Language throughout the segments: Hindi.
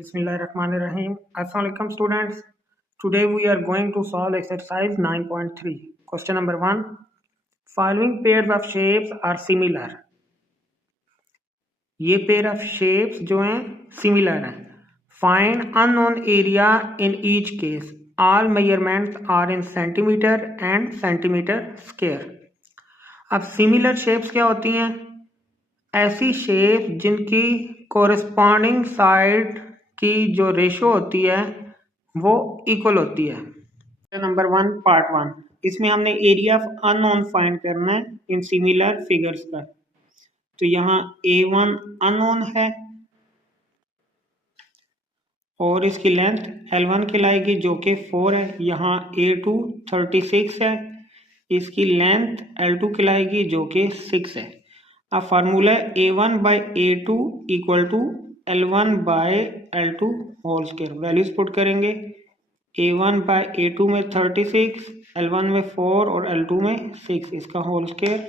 Bismillahirrahmanirrahim. Assalamu alaikum students. Today we are going to solve exercise 9.3. Question number 1. Following pairs of shapes are similar. ये pair of shapes जो हैं similar हैं. Find unknown area in each case. All measurements are in centimeter and centimeter square. अब similar shapes क्या होती हैं? ऐसी शेप जिनकी कोरस्पॉन्डिंग साइड की जो रेशो होती है वो इक्वल होती है. Number 1 part 1. इसमें हमने एरिया ऑफ अननोन फाइंड करना है इन सिमिलर फिगर्स का. तो यहाँ A1 अननोन है और इसकी लेंथ L1 कहलाएगी जो कि 4 है. यहाँ A2 36 है, इसकी लेंथ L2 कहलाएगी जो कि 6 है. अब formula A1 by A2 equal to L1 by L2 whole square. Values put करेंगे. A1 बाई A2 में 36, L1 में 4 और L2 में 6, इसका होल स्क्वायर.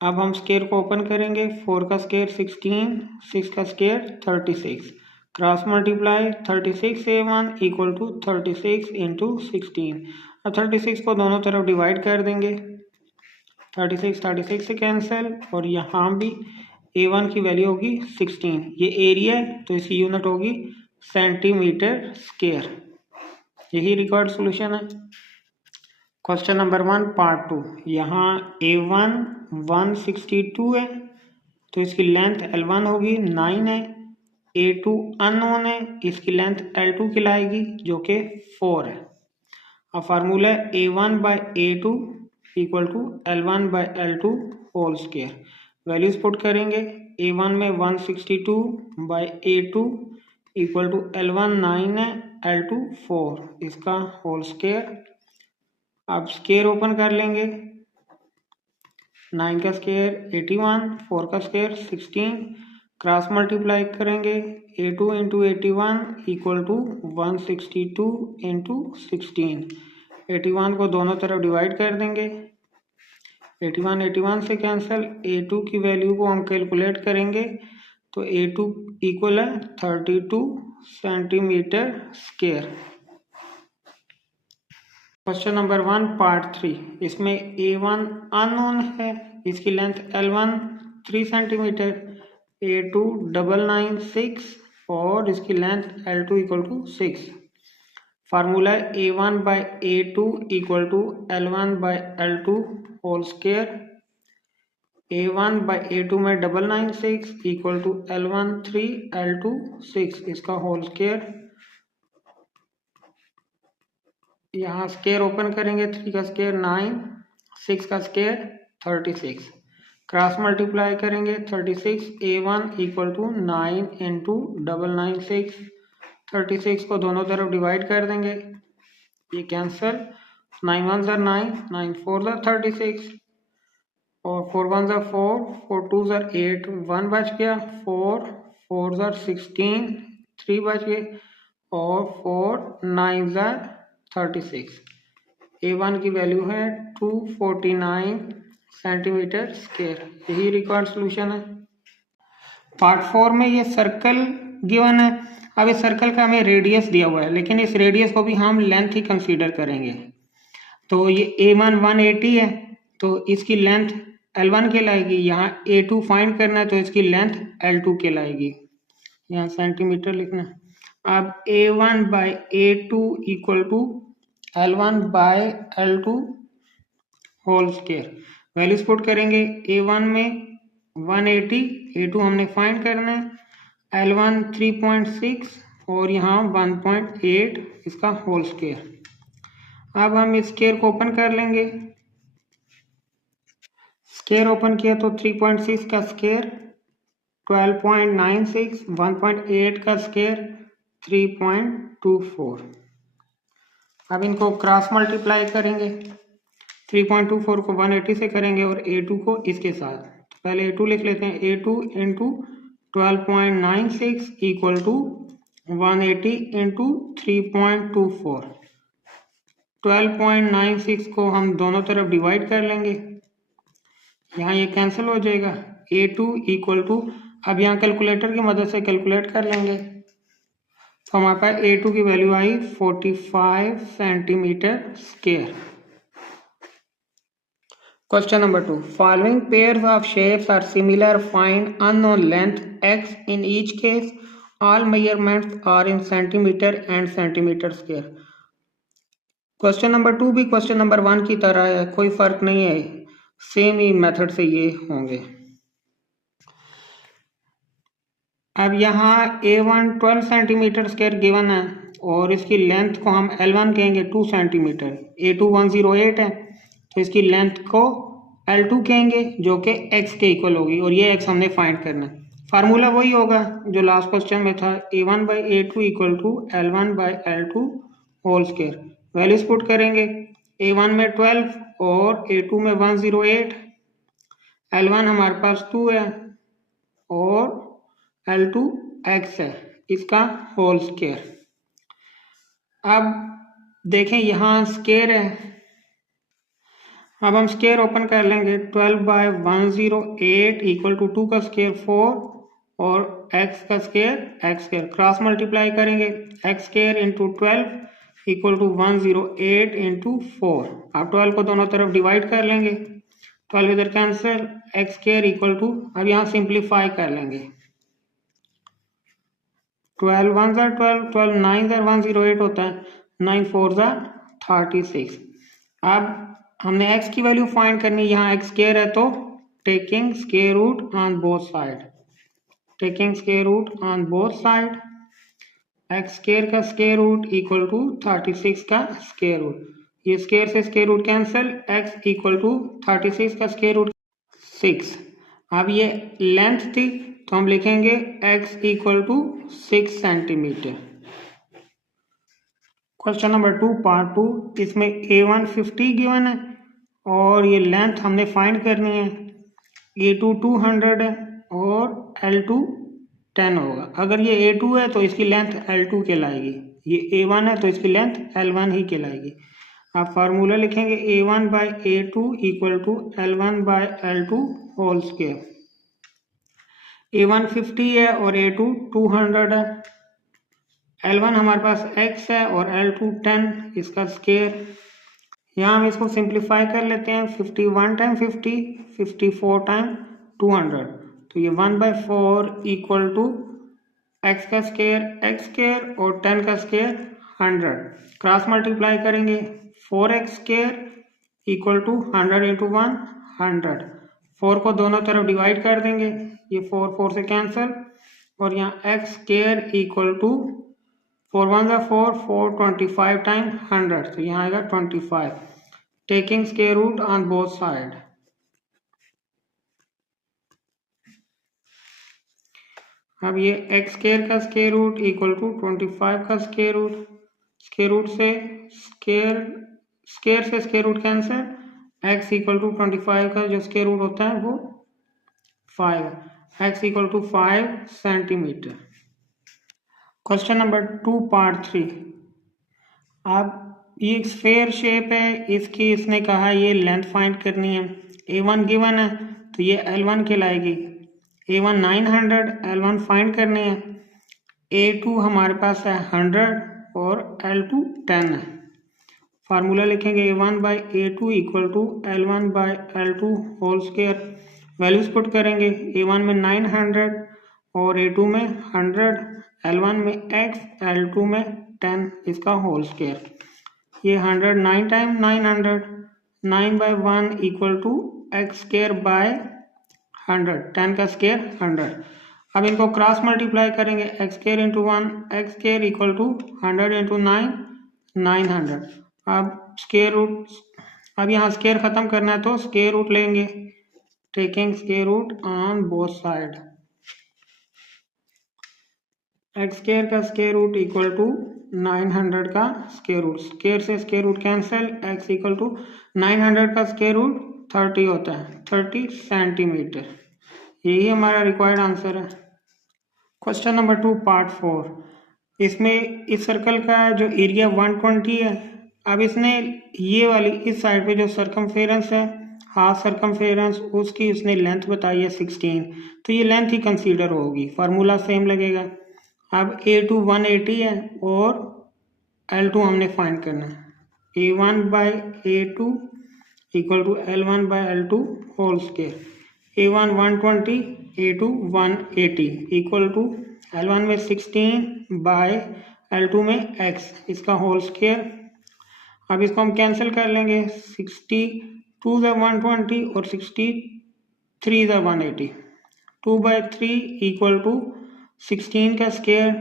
अब हम स्क्वायर को ओपन करेंगे. 4 का स्क्वायर 16, 6 का square 36. Cross multiply 36 A1 equal to 36 into 16. अब 36 को दोनों तरफ डिवाइड कर देंगे. 36 से कैंसिल और यहाँ भी A1 की वैल्यू होगी 16. ये एरिया है तो इसकी यूनिट होगी सेंटीमीटर स्क्वायर. यही रिक्वायर्ड सॉल्यूशन है. Question number 1 part 2. यहाँ A1 162 है तो इसकी लेंथ L1 होगी 9 है. A2 अननोन है, इसकी लेंथ L2 कहलाएगी जो कि 4 है. अब formula A1 by A2 equal to L1 by L2 whole square. Values put करेंगे. A1 में 162 by A2 equal to L1 9 है, L2 4, इसका होल स्क्वायर. अब स्क्वायर ओपन कर लेंगे. 9 का स्क्वायर 81, 4 का स्क्वायर 16. क्रॉस मल्टीप्लाई करेंगे. A2 into 81 equal to 162 into 16. 81 को दोनों तरफ डिवाइड कर देंगे. 81 से कैंसिल. A2 की वैल्यू को हम कैलकुलेट करेंगे तो A2 इक्वल है 32 centimetre square. Question number 1 part 3. इसमें A1 अननोन है, इसकी लेंथ L1 3 सेंटीमीटर, A2 996 और इसकी length L2 equal to 6. Formula A1 by A2 equal to L1 by L2 whole square. A1 by A2 में 996 इक्वल टू L1 3 L2 6, इसका होल स्क्वायर. यहाँ स्क्वायर ओपन करेंगे. 3 का स्क्वायर 9, 6 का स्क्वायर 36. क्रॉस मल्टीप्लाई करेंगे. 36 A1 इक्वल टू 9 इंटू 996. 36 को दोनों तरफ डिवाइड कर देंगे. ये कैंसिल. 9 1 ज़ा 9, 9 4 ज़ा 36 और 4 1 ज़ा 4, 4 2 ज़ा 8, 1 बच गया. 4 4 ज़ा 16, 3 बच गए और 4 9 ज़ा 36. A1 की वैल्यू है 249 सेंटीमीटर स्क्वायर. यही रिक्वायर्ड सॉल्यूशन है. पार्ट 4 में ये सर्कल गिवन है. अब इस सर्कल का हमें रेडियस दिया हुआ है, लेकिन इस रेडियस को भी हम लेंथ ही कंसीडर करेंगे. तो ये A1 180 है तो इसकी लेंथ L1 कहलाएगी. यहाँ A2 फाइंड करना है तो इसकी लेंथ L2 कहलाएगी. यहाँ सेंटीमीटर लिखना है. अब A1 by A2 equal to L1 by L2 whole square. Values put करेंगे. A1 में 180, A2 हमने फाइंड करना है. L1 3.6 और यहाँ 1.8, इसका होल स्क्वायर. अब हम इस स्क्वायर को ओपन कर लेंगे. स्क्वायर ओपन किया तो 3.6 का स्क्वायर 12.96, 1.8 का स्क्वायर 3.24. अब इनको क्रॉस मल्टीप्लाई करेंगे. 3.24 को 180 से करेंगे और A2 को इसके साथ. तो पहले A2 लिख लेते हैं. A2 into 12.96 equal to 180 into 3.24. 12.96 को हम दोनों तरफ डिवाइड कर लेंगे. यहाँ ये कैंसिल हो जाएगा. A2 इक्वल टू, अब यहाँ कैलकुलेटर की मदद से कैलकुलेट कर लेंगे. तो हमारे पास A2 की value I 45 centimetre square. Question number 2. Following pairs of shapes are similar. Find unknown length x. In each case, all measurements are in centimeter and centimeter square. Question number 2 भी क्वेश्चन नंबर 1 की तरह है, कोई फर्क नहीं है, सेम ही मेथड से ये होंगे। अब यहाँ A1 12 सेंटीमीटर स्क्वायर गिवन है और इसकी लेंथ को हम L1 कहेंगे 2 सेंटीमीटर। A2 108 है तो इसकी लेंथ को L2 कहेंगे जो कि x के इक्वल होगी और ये x हमने फाइंड करना है। फार्मूला वही होगा जो लास्ट क्वेश्चन में था, A1 by A2 equal to L1 by L2 whole square. Values put करेंगे, A1 में 12 और A2 में 108, L1 हमारे पास 2 है और L2 x है, इसका होल स्क्वायर। अब देखें यहाँ स्क्वायर है, अब हम स्क्वायर ओपन कर लेंगे। 12 बाय 108 इक्वल टू 2 का स्क्वायर 4 और x का square x square, cross multiply करेंगे x square into 12 equal to 108 into 4। अब 12 को दोनों तरफ डिवाइड कर लेंगे, 12 इधर cancel, x square equal to, अब यहाँ सिंप्लीफाई कर लेंगे, 12 1 ज़ा 12, 12 9 ज़ा 108 होता है, 9 4 ज़ा 36। अब हमने x की वैल्यू फाइंड करनी, यहाँ x स्क्वायर है तो taking square root on both side, taking square root on both side, x square का स्क्वायर रूट इक्वल टू 36 का स्क्वायर रूट, ये स्क्वायर से square root cancel, x equal to 36 का स्क्वायर रूट 6। अब ये लेंथ थी तो हम लिखेंगे x equal to 6 centimetre. Question number 2 part 2, इसमें A1 50 गिवन है और ये लेंथ हमने फाइंड करनी है, A2 200 है और L2 10 होगा। अगर ये A2 है तो इसकी लेंथ L2 कहलाएगी, ये A1 है तो इसकी लेंथ L1 ही कहलाएगी। आप फार्मूला लिखेंगे A1 by A2 equal to L1 by L2 whole square. A1 50 है और A2 200 है, L1 हमारे पास x है और L2 10, इसका स्क्वायर। यहाँ हम इसको सिंप्लीफाई कर लेते हैं, 51 टाइम 50, 54 टाइम 200, तो ये 1/4 इक्वल टू x का स्क्वायर x स्क्वायर और 10 का स्क्वायर 100, क्रॉस मल्टीप्लाई करेंगे, 4x square equal to 100 into 1 100, 4 को दोनों तरफ डिवाइड कर देंगे, ये 4 4 से कैंसिल और यहाँ x स्क्वायर इक्वल टू 4 1 ज़ा 4, 4 25 टाइम 100, तो यहाँ आएगा 25, taking square root on both side. अब ये x स्क्वायर का स्क्वायर रूट इक्वल टू 25 का स्क्वायर रूट, स्क्वायर रूट से स्क्वायर से square root cancel, x equal to 25 का जो स्क्वायर रूट होता है वो 5, x equal to 5 centimetre. Question number 2 part 3, अब ये स्फेयर शेप है, इसकी इसने कहा ये लेंथ फाइंड करनी है, A1 गिवन है तो ये L1 कहलाएगी, A1 900, L1 फाइंड करने हैं, A2 हमारे पास है 100 और L2 10 है। फार्मूला लिखेंगे A1 by A2 equal to L1 by L2 whole square, values put करेंगे, A1 में 900 और A2 में 100, L1 में x, L2 में 10, इसका होल स्क्वायर। ये 100 9 time 900, 9/1 equal to x square by 100, 10 का स्क्वायर 100। अब इनको क्रॉस मल्टीप्लाई करेंगे, x square into 1 x square equal to 100 into 9 900। अब स्क्वायर रूट, अब यहाँ स्क्वायर खत्म करना है तो स्क्वायर रूट लेंगे, taking square root on both side, x square का स्क्वायर रूट इक्वल टू 900 का स्क्वायर रूट, स्क्वायर से square root cancel, x equal to 900 का स्क्वायर रूट 30 होता है, 30 सेंटीमीटर। यही हमारा रिक्वायर्ड आंसर है। क्वेश्चन नंबर 2 पार्ट 4, इसमें इस सर्कल का जो एरिया 120 है, अब इसने ये वाली इस साइड पे जो सर्कमफेरेंस है, हाफ सर्कमफेरेंस, उसकी उसने लेंथ बताई है 16, तो ये लेंथ ही कंसीडर होगी, फार्मूला सेम लगेगा। अब A2 180 है और L2 हमने फाइंड करना है। A1 by A2 equal to L1 by L2 whole square. A1 120, A2 180 equal to L1 में 16 बाई L2 में x, इसका होल स्क्वायर। अब इसको हम कैंसिल कर लेंगे, 62 ज़ा 120 और 63 ज़ा 180, 2/3 इक्वल टू 16 का square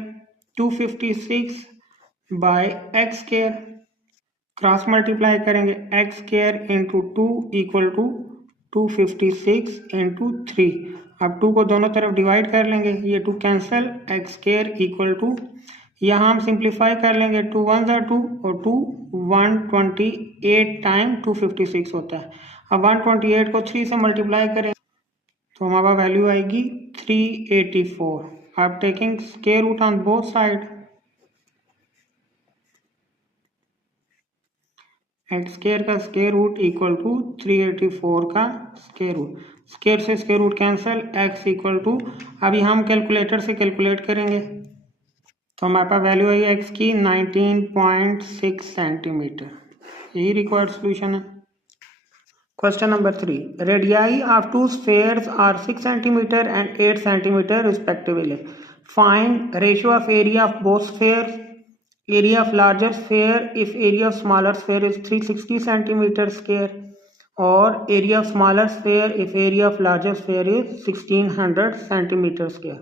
256 by x square. Cross multiply करेंगे, x square into 2 equal to 256 into 3। अब 2 को दोनों तरफ डिवाइड कर लेंगे, ये 2 cancel, x square equal to, यहाँ हम सिंप्लीफाई कर लेंगे, 2 1 ज़ा 2 और 2 128 टाइम 256 होता है। अब 128 को 3 से मल्टीप्लाई करें तो हमारा वैल्यू आएगी 384। आप taking square root on both side, x square का स्क्वायर रूट इक्वल टू 384 का स्क्वायर रूट, स्क्वायर से square root cancel, x equal to, अभी हम कैलकुलेटर से कैलकुलेट करेंगे तो हमारे पास वैल्यू आई एक्स की 19.6 सेंटीमीटर। यही रिक्वायर्ड सोल्यूशन है। Question number 3, radii of two spheres are 6 centimetre and 8 centimetre respectively. Find ratio of area of both spheres, area of larger sphere if area of smaller sphere is 360 centimeter square, or area of smaller sphere if area of larger sphere is 1600 centimeter square।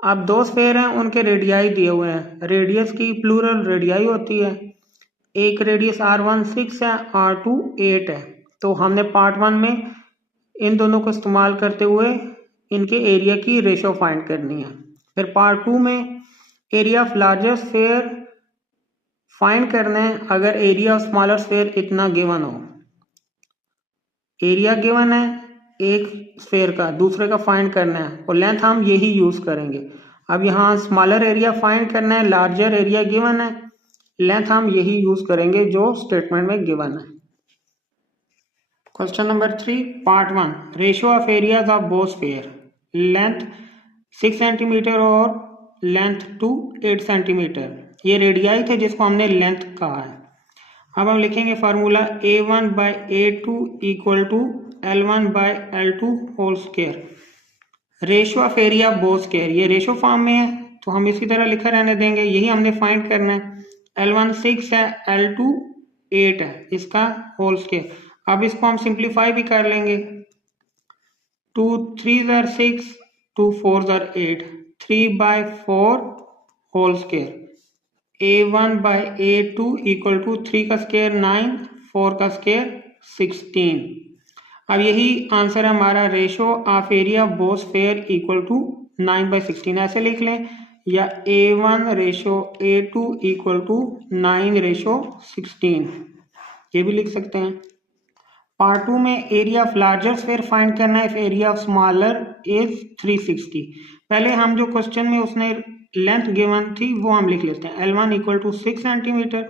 अब दो स्फेयर हैं, उनके रेडियाई दिए हुए हैं। रेडियस की प्लूरल रेडियाई होती है, एक रेडियस R1 6 है, R2 8 है। तो हमने पार्ट 1 में इन दोनों को इस्तेमाल करते हुए इनके एरिया की रेशो फाइंड करनी है। फिर पार्ट 2 में area of larger sphere find करना है अगर एरिया ऑफ स्मॉलर स्फेयर इतना गिवन हो। एरिया गिवन है एक स्फेयर का, दूसरे का फाइंड करना है और लेंथ हम यही यूज करेंगे। अब यहाँ स्मॉलर एरिया फाइंड करना है, लार्जर एरिया गिवन है, लेंथ हम यही यूज करेंगे जो स्टेटमेंट में गिवन है। Question number 3 part 1, ratio of areas of both sphere, length 6 centimetre और लेंथ 8 सेंटीमीटर। ये रेडियाई थे जिसको हमने लेंथ कहा है। अब हम लिखेंगे formula A1 by A2 equal to L1 by L2 whole square. Ratio of area of both square, ये रेशियो फॉर्म में है तो हम इसी तरह लिखा रहने देंगे, यही हमने फाइंड करना है। L1 6 है, L2 8 है, इसका होल स्क्वायर। अब इसको हम सिंप्लीफाई भी कर लेंगे, 2 3 ज़ा 6, 2 4 ज़ा 8, 3/4 whole square. A1 by A2 equal to 3 का स्क्वायर 9, 4 का स्क्वायर 16। अब यही आंसर है हमारा, ratio of area of both sphere equal to 9/16 ऐसे लिख लें, या A1 ratio A2 equal to 9 ratio 16, ये भी लिख सकते हैं। पार्ट 2 में area of larger sphere find करना है if area of smaller is 360। पहले हम जो क्वेश्चन में उसने लेंथ गिवन थी वो हम लिख लेते हैं, L1 equal to 6 centimetre,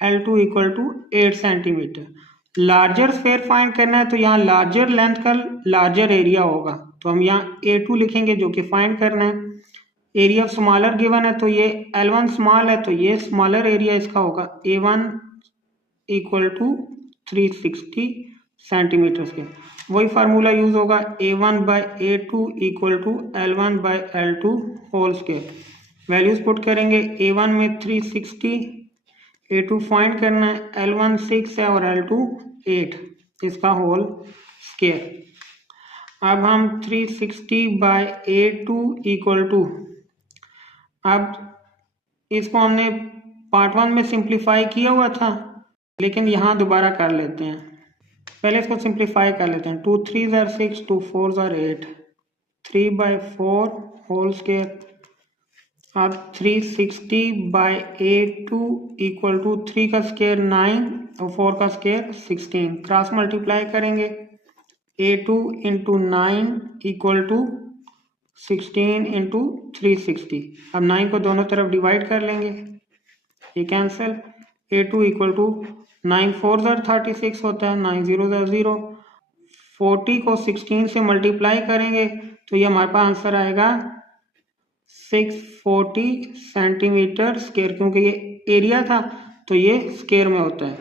L2 equal to 8 centimetre. Larger sphere find करना है तो यहाँ लार्जर लेंथ का लार्जर एरिया होगा, तो हम यहाँ A2 लिखेंगे जो कि फाइंड करना है। एरिया ऑफ स्मॉलर गिवन है तो ये L1 स्मॉल है तो ये स्मॉलर एरिया इसका होगा, A1 equal to 360 centimetre square. वही फार्मूला यूज होगा, A1 by A2 equal to L1 by L2 whole square. Values put करेंगे, A1 में 360, A2 फाइंड करना है, L1 6 है और L2 8, इसका होल स्क्वायर। अब हम 360 बाई A2 इक्वल टू, अब इसको हमने पार्ट 1 में सिंप्लीफाई किया हुआ था लेकिन यहाँ दोबारा कर लेते हैं। पहले इसको सिंप्लीफाई कर लेते हैं, 2 3 ज़ा 6, 2 4 ज़ा 8, 3/4 होल स्क्वायर। अब 360 बाई A2 इक्वल टू 3 का स्क्वायर 9 और 4 का स्क्वायर 16, क्रॉस मल्टीप्लाई करेंगे, A2 into 9 equal to 16 into 360। अब 9 को दोनों तरफ डिवाइड कर लेंगे, ये कैंसिल, A2 इक्वल टू 9 4 ज़ा 36 होता है, 9 0 ज़ा 0, 40 को 16 से मल्टीप्लाई करेंगे तो ये हमारे पास आंसर आएगा 640 सेंटीमीटर स्क्वायर, क्योंकि ये एरिया था तो ये स्क्वायर में होता है।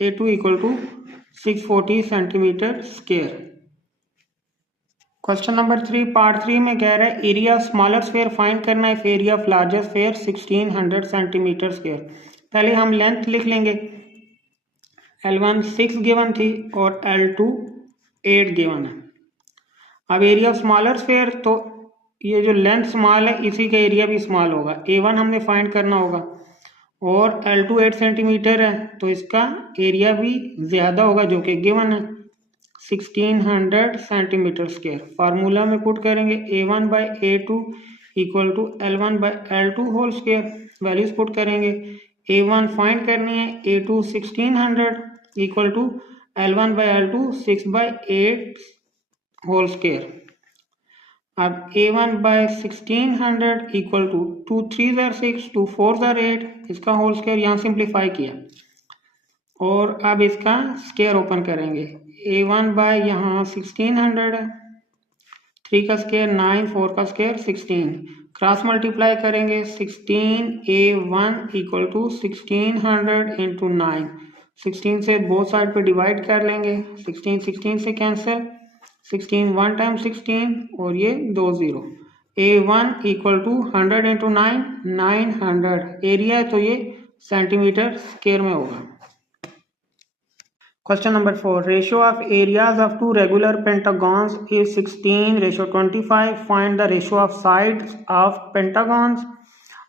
A2 equal to 640 centimetre square. Question number 3 part 3 में कह रहा है एरिया स्मॉलर स्फेयर फाइंड करना है if area of larger sphere 1600 centimetre square. पहले हम लेंथ लिख लेंगे। L1 6 गिवन थी और L2 8 गिवन है। अब एरिया ऑफ स्मॉलर स्फेयर, तो ये जो लेंथ स्मॉल है इसी का एरिया भी स्मॉल होगा। A1 हमने फाइंड करना होगा और L2 8 सेंटीमीटर है तो इसका एरिया भी ज़्यादा होगा जो कि गिवन है 1600 सेंटीमीटर स्क्वायर। फार्मूला में पुट करेंगे A1 by A2 equal to L1 by L2 whole square. Values put करेंगे। A1 फाइंड करनी है, A2 1600 equal to L1 by L2 6 by 8 whole square. अब A1 बाई 1600 इक्वल टू 2 3 ज़ार 6 2 4 ज़ार 8 इसका होल स्क्वायर यहाँ सिंप्लीफाई किया और अब इसका स्क्वायर ओपन करेंगे। A1 बाय यहाँ 1600 है, 3 का स्क्वायर 9 4 का स्क्वायर 16 क्रॉस मल्टीप्लाई करेंगे। 16A1 इक्वल टू 1600 इंटू 9, 16 से बोथ साइड पे डिवाइड कर लेंगे। 16 से कैंसिल, 16 1 टाइम 16 और ये 2 0। A1 equal to 100 into 9 900 area है तो ये सेंटीमीटर स्क्वायर में होगा। Question number 4. Ratio of areas of two regular pentagons is 16:25. Find the ratio of sides of pentagons.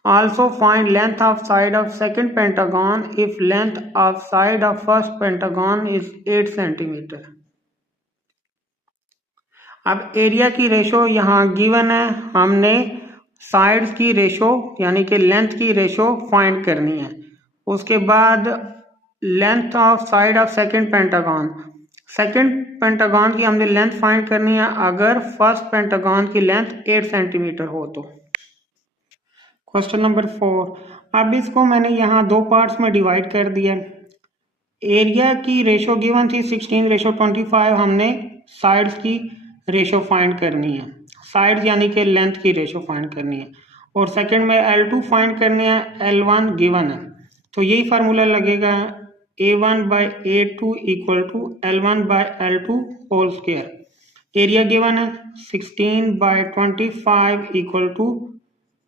Also find length of side of second pentagon if length of side of first pentagon is 8 centimeter. अब एरिया की रेशो यहाँ गिवन है, हमने साइड्स की रेशो यानी कि लेंथ की रेशो फाइंड करनी है। उसके बाद length of side of second pentagon, second pentagon की हमने लेंथ फाइंड करनी है अगर फर्स्ट पेंटागन की लेंथ 8 सेंटीमीटर हो तो। क्वेश्चन नंबर 4, अब इसको मैंने यहाँ दो पार्ट्स में डिवाइड कर दिया। एरिया की रेशो गिवन थी 16:25, हमने साइड्स की रेशो फाइंड करनी है, साइड्स यानी कि लेंथ की रेशो फाइंड करनी है। और सेकंड में L2 फाइंड करने है, L1 गिवन है तो यही फार्मूला लगेगा A1 by A2 equal to L1 by L2 whole square. Area given है 16/25 equal to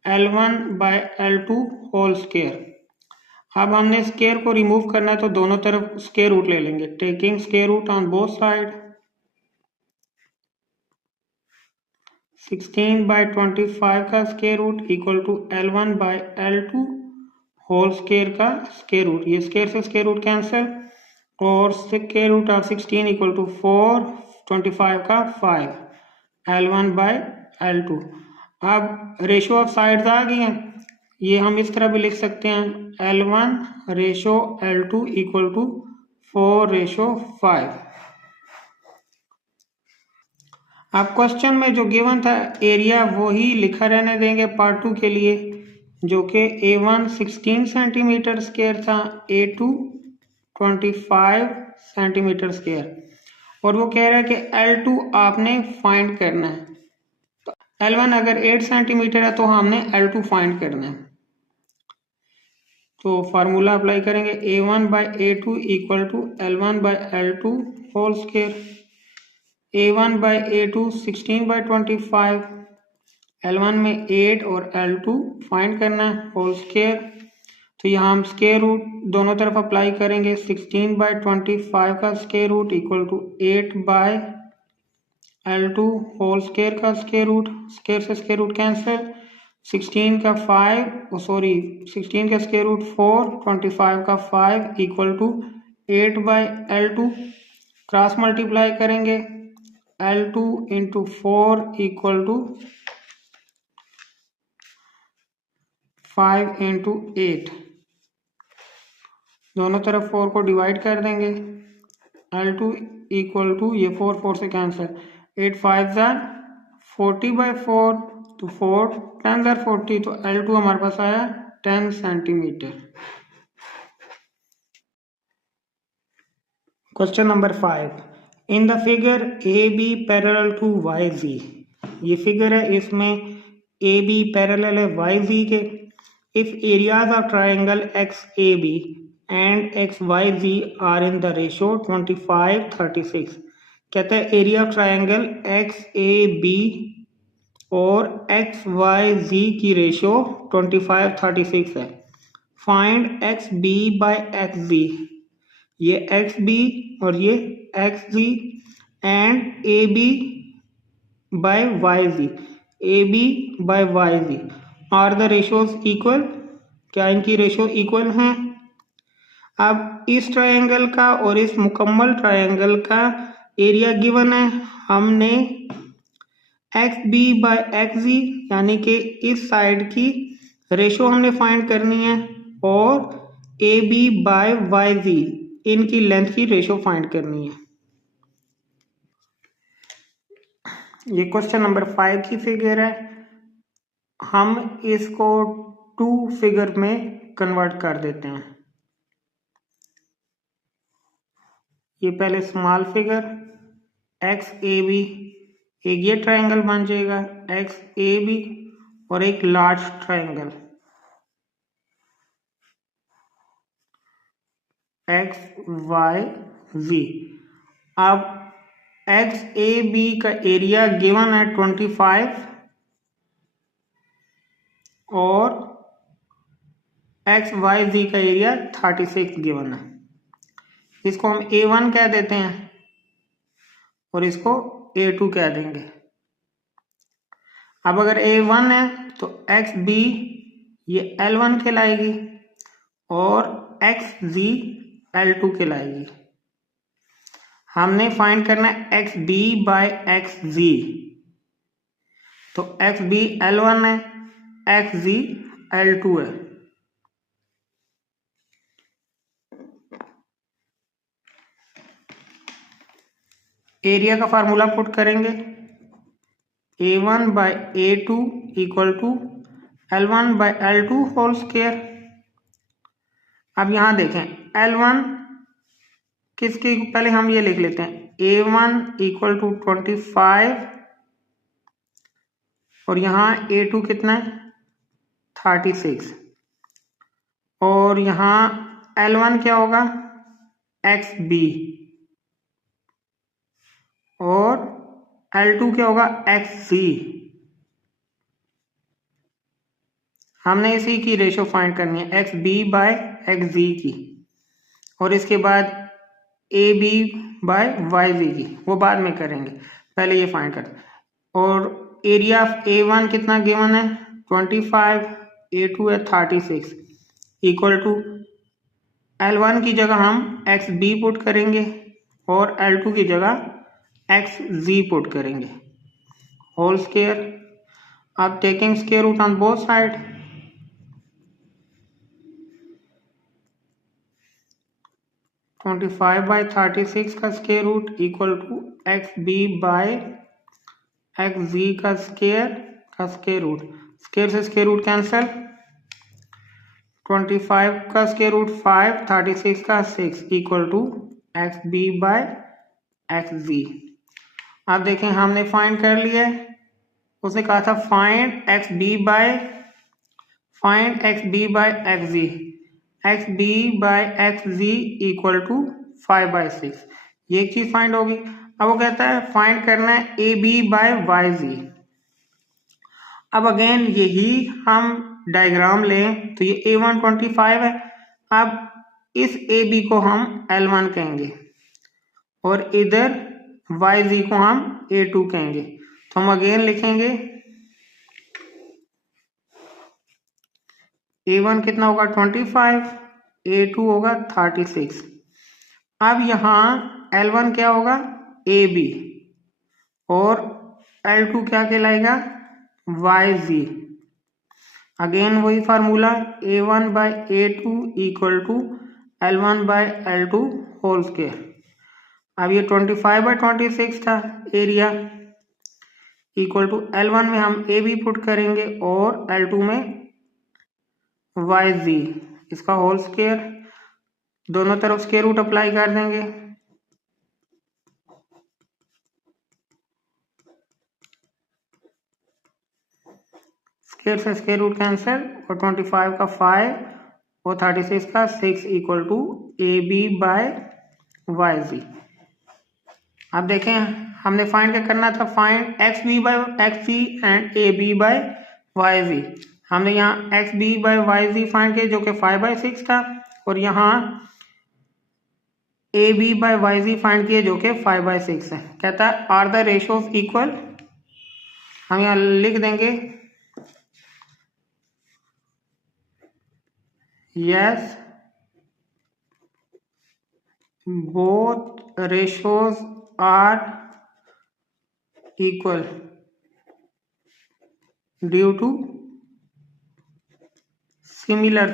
L1 by L2 whole square. अब हमने स्क्वायर को रिमूव करना है तो दोनों तरफ स्क्वायर रूट ले लेंगे, taking square root on both side. 16/25 का square root equal to L1 by L2 whole square का स्क्वायर रूट, ये स्क्वायर से स्क्वायर रूट कैंसिल और square root of 16 equal to 4, 25 का 5, L1 बाई L2। अब रेशो ऑफ साइड्स आ गई हैं, ये हम इस तरह भी लिख सकते हैं L1 ratio L2 equal to 4:5। अब क्वेश्चन में जो गिवन था एरिया वही लिखा रहने देंगे पार्ट 2 के लिए, जो कि A1 16 सेंटीमीटर स्क्वायर था, A2 25 सेंटीमीटर स्क्वायर और वो कह रहा है कि L2 आपने फाइंड करना है। तो L1 अगर 8 सेंटीमीटर है तो हमने L2 फाइंड करना है। तो फार्मूला अप्लाई करेंगे, A1 by A2 equal to L1 by L2 whole square. A1 by A2 16/25, L1 में 8 और L2 फाइंड करना है होल स्क्वायर। तो यहाँ हम स्क्वायर रूट दोनों तरफ अप्लाई करेंगे। 16/25 का square root equal to 8 by L2 whole square का स्क्वायर रूट, स्क्वायर से स्क्वायर रूट कैंसिल। 16 का 16 का स्क्वायर रूट 4, 25 का 5 equal to 8 by L2। Cross multiply करेंगे, L2 into 4 equal to 5 into 8, दोनों तरफ 4 को डिवाइड कर देंगे। L2 इक्वल टू ये 4 से कैंसिल, 8 5 ज़ार 40/4 तो 4 10 ज़ार 40 तो L2 हमारे पास आया 10 centimetre. Question number 5, in the figure AB parallel to YZ, ये फिगर है, इसमें ए बी पैरेलल है वाई जी के। If areas of triangle x A b and x y ji are in the ratio 25:36। कहता है area of triangle x A b और एक्स वाई जी की रेशो 25:36 है। Find x B by x z, ये एक्स बी और ये x ji, and A B by Y G, A B by Y ji are the ratios equal. क्या इनकी रेशो इक्वल हैं? अब इस ट्रायंगल का और इस मुकम्मल ट्रायंगल का एरिया गिवन है। हमने एक्स बी बाय एक्स जी यानी कि इस साइड की रेशो हमने फाइंड करनी है और ए बी बाय वाई जी इनकी लेंथ की रेशो फाइंड करनी है। ये क्वेश्चन नंबर 5 की फिगर है। हम इसको 2 फिगर में कन्वर्ट कर देते हैं। ये पहले स्मॉल फिगर एक्स ए बी, एक ये ट्रायंगल बन जाएगा एक्स ए बी और एक लार्ज ट्रायंगल एक्स वाई जी। अब एक्स ए बी का एरिया गिवन है 25 और एक्स वाई जी का एरिया 36 गिवन है। इसको हम A1 कह देते हैं और इसको A2 कह देंगे। अब अगर A1 है तो एक्स बी ये L1 कहलाएगी और एक्स जी L2 कहलाएगी। हमने फाइंड करना है एक्स बी बाय एक्स जी, तो एक्स बी L1 है, एक्स जी L2 है। एरिया का फार्मूला पुट करेंगे A1 by A2 equal to L1 by L2 whole square. अब यहां देखें L1 किसकी, पहले हम ये लिख लेते हैं A1 इक्वल टू 25 और यहाँ A2 कितना है 36 और यहाँ L1 क्या होगा एक्स बी और L2 क्या होगा एक्स सी। हमने इसी की रेशो फाइंड करनी है एक्स बी बाय एक्स जी की और इसके बाद ए बी बाय वाई जी की, वो बाद में करेंगे, पहले ये फाइंड कर। और एरिया ऑफ A1 कितना गिवन है 25, A2 है 36 इक्वल टू L1 की जगह हम एक्स बी पुट करेंगे और L2 की जगह एक्स जी पुट करेंगे होल स्क्वायर। अब taking square root on both side, twenty 25/36 का square root equal to x B by x z का स्क्वायर रूट। स्क्वायर से स्क्वायर रूट कैंसिल, 25 का स्क्वायर रूट 5, 36 का 6 equal to x B by x z. अब देखें हमने फाइंड कर लिया है, उसने कहा था find x B by x G, X B by x G equal to 5/6, ये एक चीज फाइंड होगी। अब वो कहता है फाइंड करना है ए बी बाय वाई जी। अब अगेन यही हम डायग्राम लें तो ये A1 25 है। अब इस ए बी को हम L1 कहेंगे और इधर वाई जी को हम A2 कहेंगे। तो हम अगेन लिखेंगे A1 कितना होगा 25, A2 होगा 36। अब यहाँ L1 क्या होगा AB और L2 क्या कहलाएगा YG। अगेन वही formula A1 by A2 equal to L1 by L2 whole square. अब ये 25/26 था एरिया इक्वल टू L1 में हम AB पुट करेंगे और L2 में YG, इसका होल स्क्वायर, दोनों तरफ स्क्वायर रूट अप्लाई कर देंगे। स्क्वायर से स्क्वायर रूट कैंसिल, और 25 का 5 और 36 का 6 इक्वल टू AB/YZ। अब देखें हमने फाइंड क्या करना था, फाइंड XB/XC एंड AB/YZ। हमने यहाँ XB/YZ फाइंड किया जो कि 5/6 था, और यहाँ AB/YZ फाइंड किया जो कि 5/6 है। कहता है आर द रेशियोज इक्वल, हम यहाँ लिख देंगे yes both ratios are equal due to similar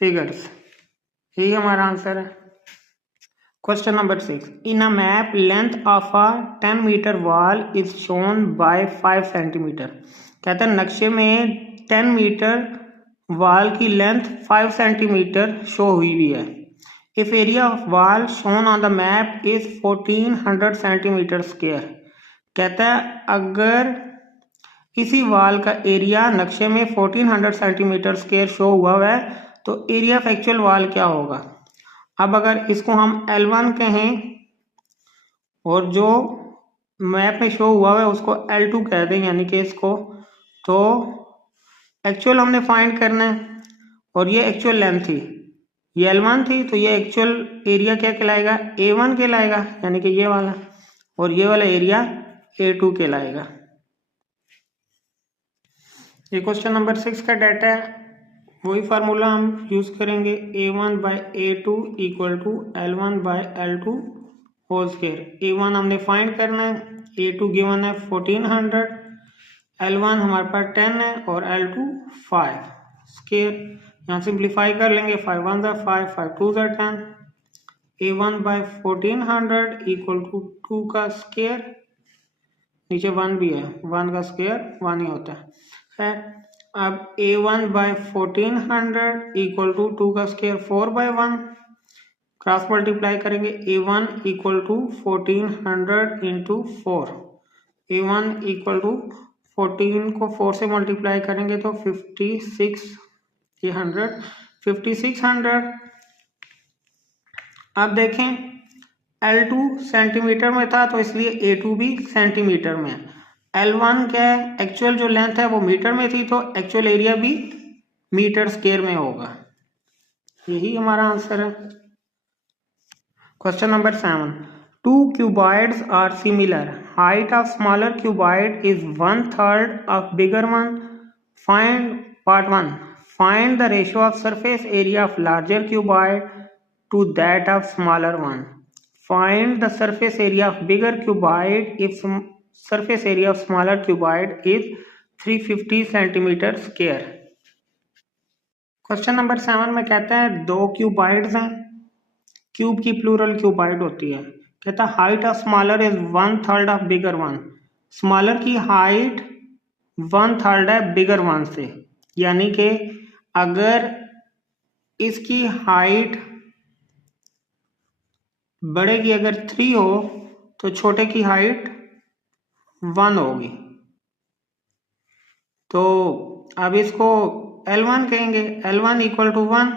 figures. यही हमारा आंसर है। Question number 6, in a map length of a 10 metre wall is shown by 5 centimetre. कहता है नक्शे में 10 मीटर वॉल की लेंथ 5 सेंटीमीटर शो हुई भी है। If area of wall shown on the map is 1400 centimetre square. कहता है अगर इसी वॉल का एरिया नक्शे में 1400 सेंटीमीटर स्क्वायर शो हुआ है तो एरिया ऑफ एक्चुअल वॉल क्या होगा। अब अगर इसको हम L1 कहें और जो मैप में शो हुआ है उसको L2 कह दें, यानी कि इसको, तो एक्चुअल हमने फाइंड करना है, और ये एक्चुअल लेंथ थी, ये L1 थी, तो ये एक्चुअल एरिया क्या कहलाएगा, A1 कहलाएगा, यानी कि ये वाला, और ये वाला एरिया A2 कहलाएगा। ये क्वेश्चन नंबर 6 का डाटा है, वही फार्मूला हम यूज करेंगे, A1/A2 equal to L1/L2 whole square. A1 हमने फाइंड करना है, A2 गिवन है 1400, L1 हमारे पास 10 है और L2 5 स्क्वायर। यहाँ सिंप्लीफाई कर लेंगे, 5 1 ज़ा 5, 5 2 ज़ा 10, A1/1400 इक्वल टू 2 का स्क्वायर, नीचे 1 भी है, 1 का स्क्वायर 1 ही होता है। अब A1/1400 इक्वल टू 2 का स्क्वायर 4/1, क्रॉस मल्टीप्लाई करेंगे, A1 equal to 1400 into 4, A1 equal to 14 को 4 से मल्टीप्लाई करेंगे तो 56, ये 100, 5600। अब देखें L2 सेंटीमीटर में था तो इसलिए A2 भी सेंटीमीटर में है। L1 क्या है, एक्चुअल जो लेंथ है वो मीटर में थी, तो एक्चुअल एरिया भी मीटर स्क्वायर में होगा। यही हमारा आंसर है। Question number 7, 2 cuboids are similar. Height of smaller cuboid is 1/3 of bigger one. Find part 1. Find the ratio of surface area of larger cuboid to that of smaller one. Find the surface area of bigger cuboid if surface area of smaller cuboid is 350 centimetre square. Question number 7 में कहता है 2 क्यूबॉइड्स हैं, क्यूब की प्लूरल क्यूबॉइड होती है। कहता है height of smaller is 1/3 of bigger one. Smaller की हाइट 1/3 है बिगर वन से, यानी कि अगर इसकी हाइट बड़े की अगर 3 हो तो छोटे की हाइट 1 होगी। तो अब इसको L1 कहेंगे, L1 इक्वल टू 1,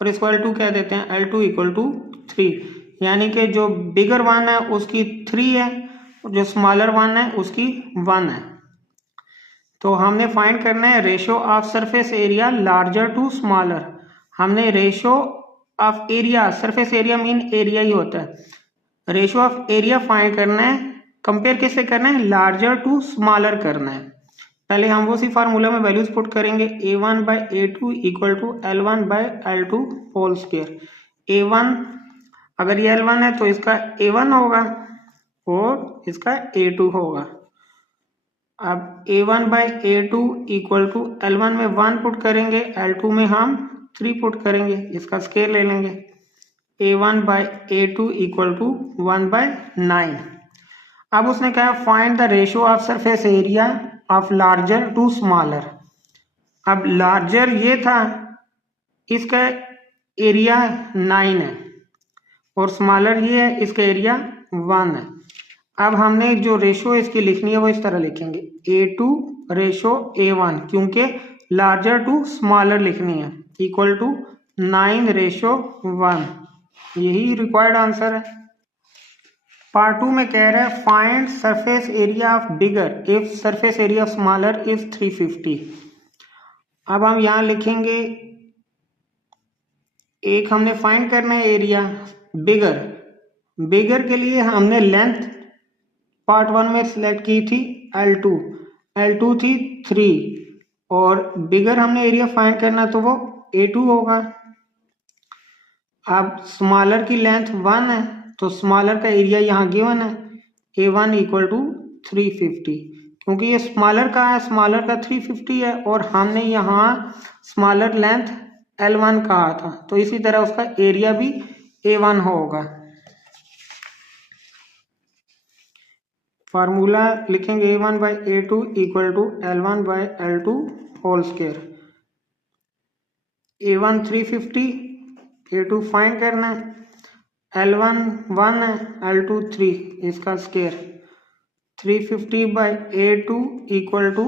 और इसको L2 कह देते हैं, L2 इक्वल टू 3, यानी कि जो बिगर 1 है उसकी 3 है और जो स्मॉलर 1 है उसकी 1 है। तो हमने फाइंड करना है ratio of surface area larger to smaller. हमने ratio of area, surface area mean area ही होता है, रेशियो ऑफ एरिया फाइंड करना है। कंपेयर किससे करना है, लार्जर टू स्मॉलर करना है। पहले हम उसी फार्मूला में वैल्यूज पुट करेंगे, A1/A2 equal to L1/L2 whole square. A1 अगर ये L1 है तो इसका A1 होगा और इसका A2 होगा। अब A1/A2 इक्वल टू L1 में 1 पुट करेंगे, L2 में हम 3 पुट करेंगे, इसका स्क्वायर ले लेंगे। A1/A2 equal to 1/9। अब उसने कहा find the ratio of surface area of larger to smaller. अब लार्जर ये था, इसका एरिया 9 है, और स्मॉलर ये है, इसका एरिया 1 है। अब हमने जो रेशो इसकी लिखनी है वो इस तरह लिखेंगे A2 रेशो A1, क्योंकि लार्जर टू स्मॉलर लिखनी है, इक्वल टू 9:1। यही रिक्वायर्ड आंसर है। पार्ट 2 में कह रहा है find surface area of bigger if surface area of smaller is 350। अब हम यहाँ लिखेंगे, एक हमने फाइंड करना है एरिया बिगर। बिगर के लिए हमने लेंथ पार्ट 1 में सिलेक्ट की थी L2 थी 3, और बिगर हमने एरिया फाइंड करना तो वो A2 होगा। अब स्मॉलर की लेंथ 1 है तो स्मॉलर का एरिया यहाँ गिवन है A1 इक्वल टू 350, क्योंकि ये स्मॉलर का है, स्मॉलर का 350 है और हमने यहाँ स्मॉलर लेंथ L1 कहा था, तो इसी तरह उसका एरिया भी A1 होगा। फार्मूला लिखेंगे A1 by A2 equal to L1 by L2 whole square. A1 350, A2 find करना है, L1 1 है, L2 3, इसका square 350 by A2 equal to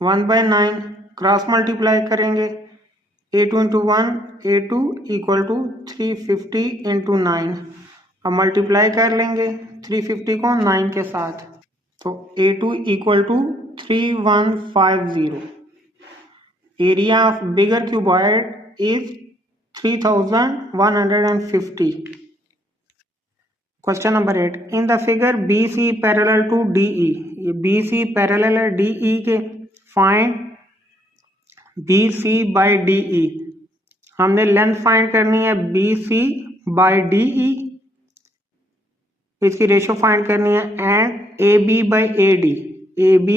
1/9। Cross multiply करेंगे A2 into 1, A2 equal to 350 into 9। अब मल्टीप्लाई कर लेंगे 350 को 9 के साथ, तो A2 equal to 3150। Area of bigger cuboid is 3150। Question number 8, in the figure BC parallel to DE। ये BC पैरेलल है DE के, फाइंड BC बाई DE। हमने लेंथ फाइंड करनी है BC बाई DE, इसकी रेशो फाइंड करनी है, and AB by AD। AB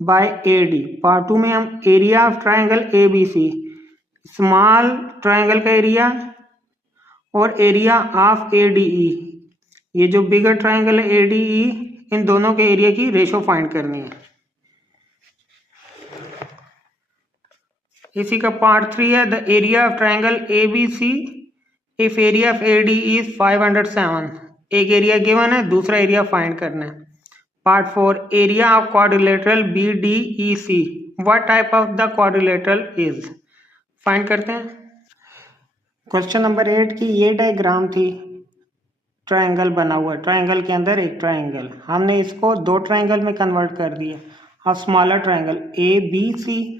by AD। Part 2 में हम area of triangle ABC, small triangle का एरिया और एरिया ऑफ ADE, ये जो बिगर ट्राइंगल है ADE, इन दोनों के एरिया की रेशो फाइंड करनी है। इसी का पार्ट 3 है the area of triangle ABC if area of AD is 507। एक एरिया गिवन है, दूसरा एरिया फाइंड करना है। Part 4, area of quadrilateral BDEC, what type of the quadrilateral is, find करते हैं। क्वेश्चन नंबर 8 की ये डायग्राम थी, ट्राइंगल बना हुआ, ट्राइंगल के अंदर एक ट्राइंगल, हमने इसको दो ट्राइंगल में कन्वर्ट कर दिया। अब स्मॉलर ट्राइंगल ABC,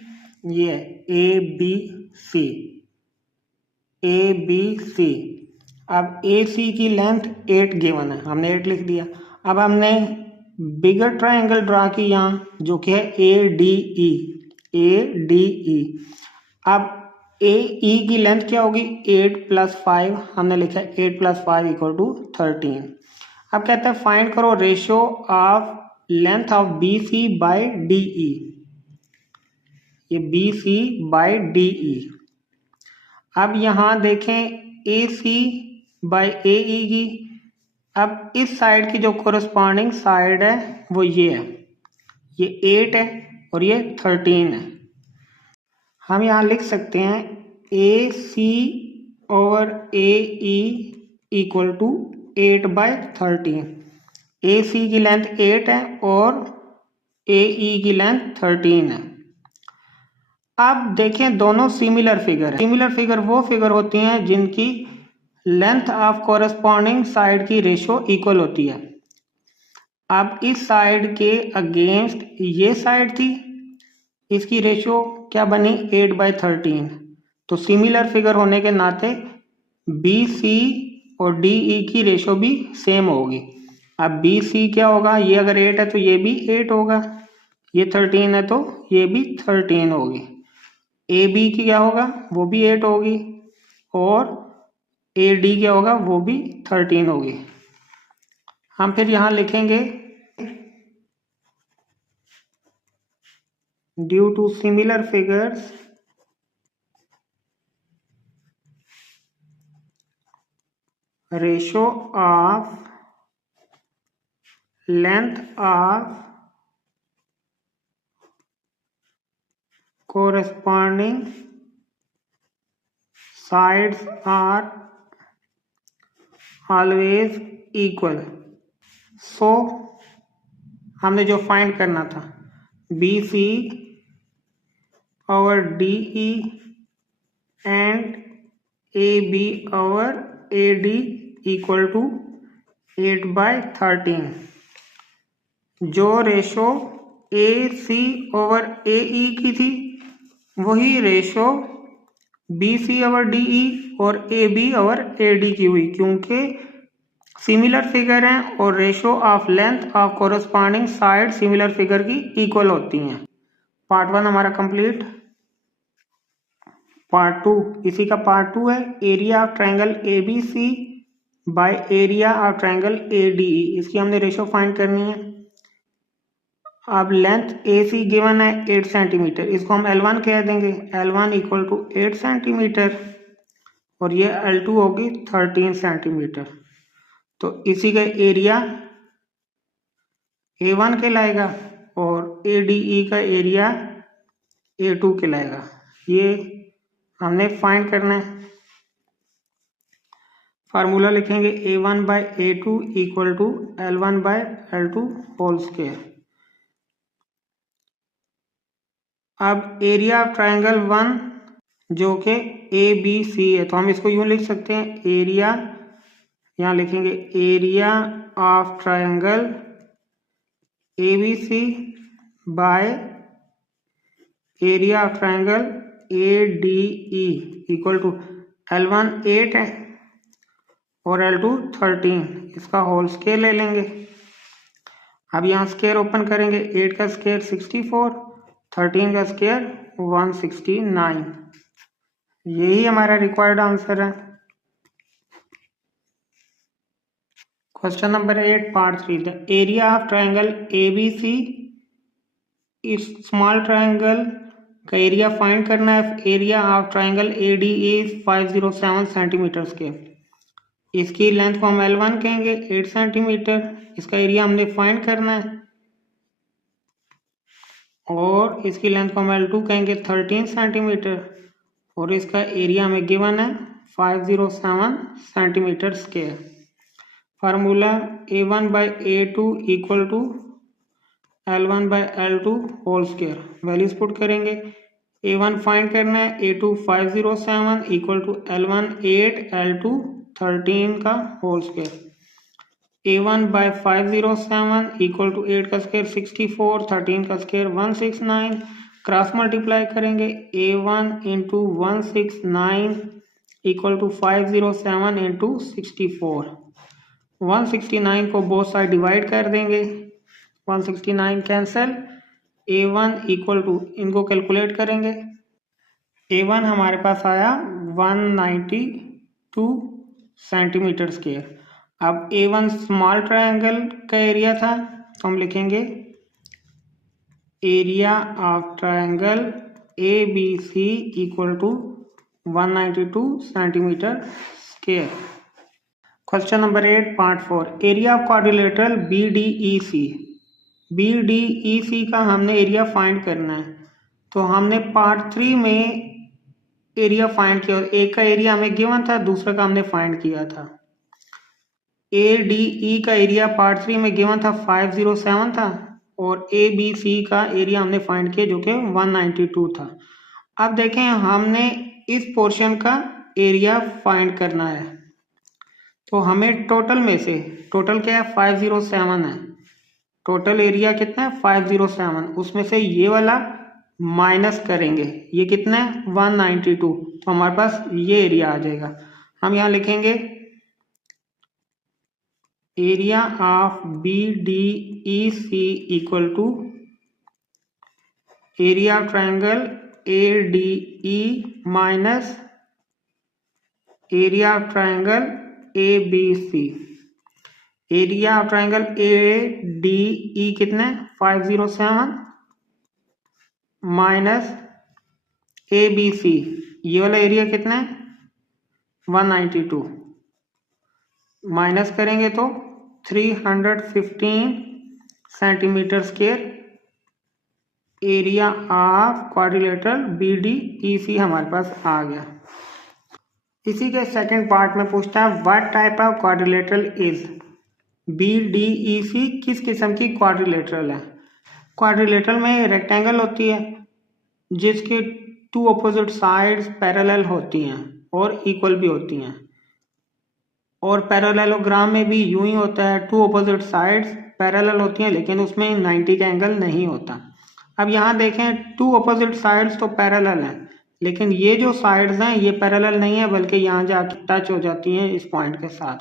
ये ABC। अब AC की लेंथ 8 गिवन है, हमने 8 लिख दिया। अब हमने बिगर ट्राइंगल ड्रा की यहाँ, जो कि है ADE। अब AE की लेंथ क्या होगी, 8 + 5, हमने लिखा है 8 + 5 इक्वल टू 13। अब कहते हैं फाइंड करो ratio of length of BC by DE, ये BC बाई DE। अब यहाँ देखें AC बाई AE की, अब इस साइड की जो कोरस्पॉन्डिंग साइड है वो ये है, ये 8 है और ये 13 है। हम यहाँ लिख सकते हैं AC over AE equal to 8/13। AC की लेंथ 8 है और AE की लेंथ 13 है। अब देखें दोनों सिमिलर फिगर है। सिमिलर फिगर वो फिगर होती हैं जिनकी लेंथ ऑफ कोरस्पॉन्डिंग साइड की रेशो इक्वल होती है। अब इस साइड के अगेंस्ट ये साइड थी, इसकी रेशो क्या बनी, 8/13। तो सिमिलर फिगर होने के नाते BC और DE की रेशो भी सेम होगी। अब BC क्या होगा, ये अगर 8 है तो ये भी 8 होगा, ये 13 है तो ये भी 13 होगी। AB की क्या होगा, वो भी 8 होगी, और AD क्या होगा, वो भी 13 होगी। हम फिर यहाँ लिखेंगे due to similar figures ratio of length of corresponding sides are always equal। So हमने जो फाइंड करना था BC और DE एंड AB और AD इक्वल टू 8/13। जो रेशो AC ओवर AE की थी वही रेशो BC ओवर DE और AB ओवर AD की हुई, क्योंकि सिमिलर फिगर हैं और ratio of length of corresponding side similar figure की इक्वल होती हैं। पार्ट 1 हमारा कंप्लीट। पार्ट 2, इसी का पार्ट 2 है area of triangle ABC by area of triangle ADE। इसकी हमने रेशो फाइंड करनी है। अब लेंथ AC गिवन है 8 सेंटीमीटर, इसको हम L1 कह देंगे। L1 इक्वल टू 8 सेंटीमीटर और ये L2 होगी 13 सेंटीमीटर। तो इसी का एरिया A1 कहलाएगा और ADE का एरिया A2 कहलाएगा। ये हमने फाइंड करना है। फार्मूला लिखेंगे A1/A2 equal to L1/L2 whole square. अब एरिया ऑफ ट्रायंगल 1 जो कि ABC है, तो हम इसको यूं लिख सकते हैं एरिया, यहाँ लिखेंगे area of triangle ABC by area of triangle ADE equal to L1 8 है और L2 13, इसका होल स्क्वायर ले लेंगे। अब यहाँ स्क्वायर ओपन करेंगे, 8 का स्क्वायर 64, 13 का स्क्वायर 169। यही हमारा रिक्वायर्ड आंसर है। Question number 8 part 3, the area of triangle ABC, इस स्मॉल ट्रायंगल का एरिया फाइंड करना है। Area of triangle ADE 507 centimetre square. इसकी लेंथ को हम L1 कहेंगे 8 सेंटीमीटर, इसका एरिया हमने फाइंड करना है और इसकी लेंथ को हम L2 कहेंगे 13 सेंटीमीटर और इसका एरिया हमें गिवन है 507 centimetre square. Formula A1/A2 equal to L1/L2 whole square. Values put करेंगे, A1 फाइंड करना है, A2 507 equal to L1 8 L2 13 का whole square. A1/507 equal to 8 का स्क्वायर 64, 13 का स्क्वायर 169। क्रॉस मल्टीप्लाई करेंगे, A1 into 169 equal to 507 into 64। 169 को बोथ साइड डिवाइड कर देंगे, 169 कैंसिल। A1 इक्वल टू, इनको कैलकुलेट करेंगे, A1 हमारे पास आया 192 सेंटीमीटर स्क्वायर। अब A1 स्मॉल ट्रायंगल का एरिया था, तो हम लिखेंगे area of triangle ABC equal to 192 centimetre square. Question number 8 part 4, area of quadrilateral BDEC। BDEC का हमने एरिया फाइंड करना है, तो हमने पार्ट 3 में एरिया फाइंड किया और एक का एरिया हमें गिवन था, दूसरा का हमने फाइंड किया था। ADE का एरिया पार्ट 3 में गिवन था 507 था और ABC का एरिया हमने फाइंड किया जो कि 192 था। अब देखें, हमने इस पोर्शन का एरिया फाइंड करना है, तो हमें टोटल में से, टोटल क्या है 507 है, टोटल एरिया कितना है 507, उसमें से ये वाला माइनस करेंगे, ये कितना है 192, तो हमारे पास ये एरिया आ जाएगा। हम यहाँ लिखेंगे area of BDEC equal to area of triangle ADE minus area of triangle ABC। Area of triangle ADE कितना है 507 माइनस ABC, ये वाला एरिया कितना है 192, माइनस करेंगे तो 315 centimetre square area of quadrilateral BDEC हमारे पास आ गया। इसी के सेकंड पार्ट में पूछता है what type of quadrilateral is. BDEC किस किस्म की क्वाड्रिलेटरल है? क्वाड्रिलेटरल में रेक्टेंगल होती है जिसके टू अपोजिट साइड्स पैरेलल होती हैं और इक्वल भी होती हैं, और पैरेललोग्राम में भी यूं ही होता है, टू अपोजिट साइड्स पैरेलल होती हैं लेकिन उसमें 90 का एंगल नहीं होता। अब यहाँ देखें, टू अपोजिट साइड्स तो पैरेलल हैं लेकिन ये जो साइड्स हैं ये पैरेलल नहीं है बल्कि यहाँ जाके टच हो जाती हैं इस पॉइंट के साथ।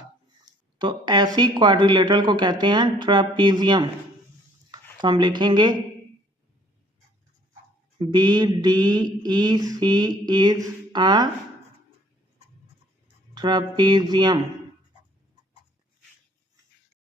तो ऐसी क्वाड्रिलेटरल को कहते हैं ट्रापीजियम। तो हम लिखेंगे BDEC is a trapezium।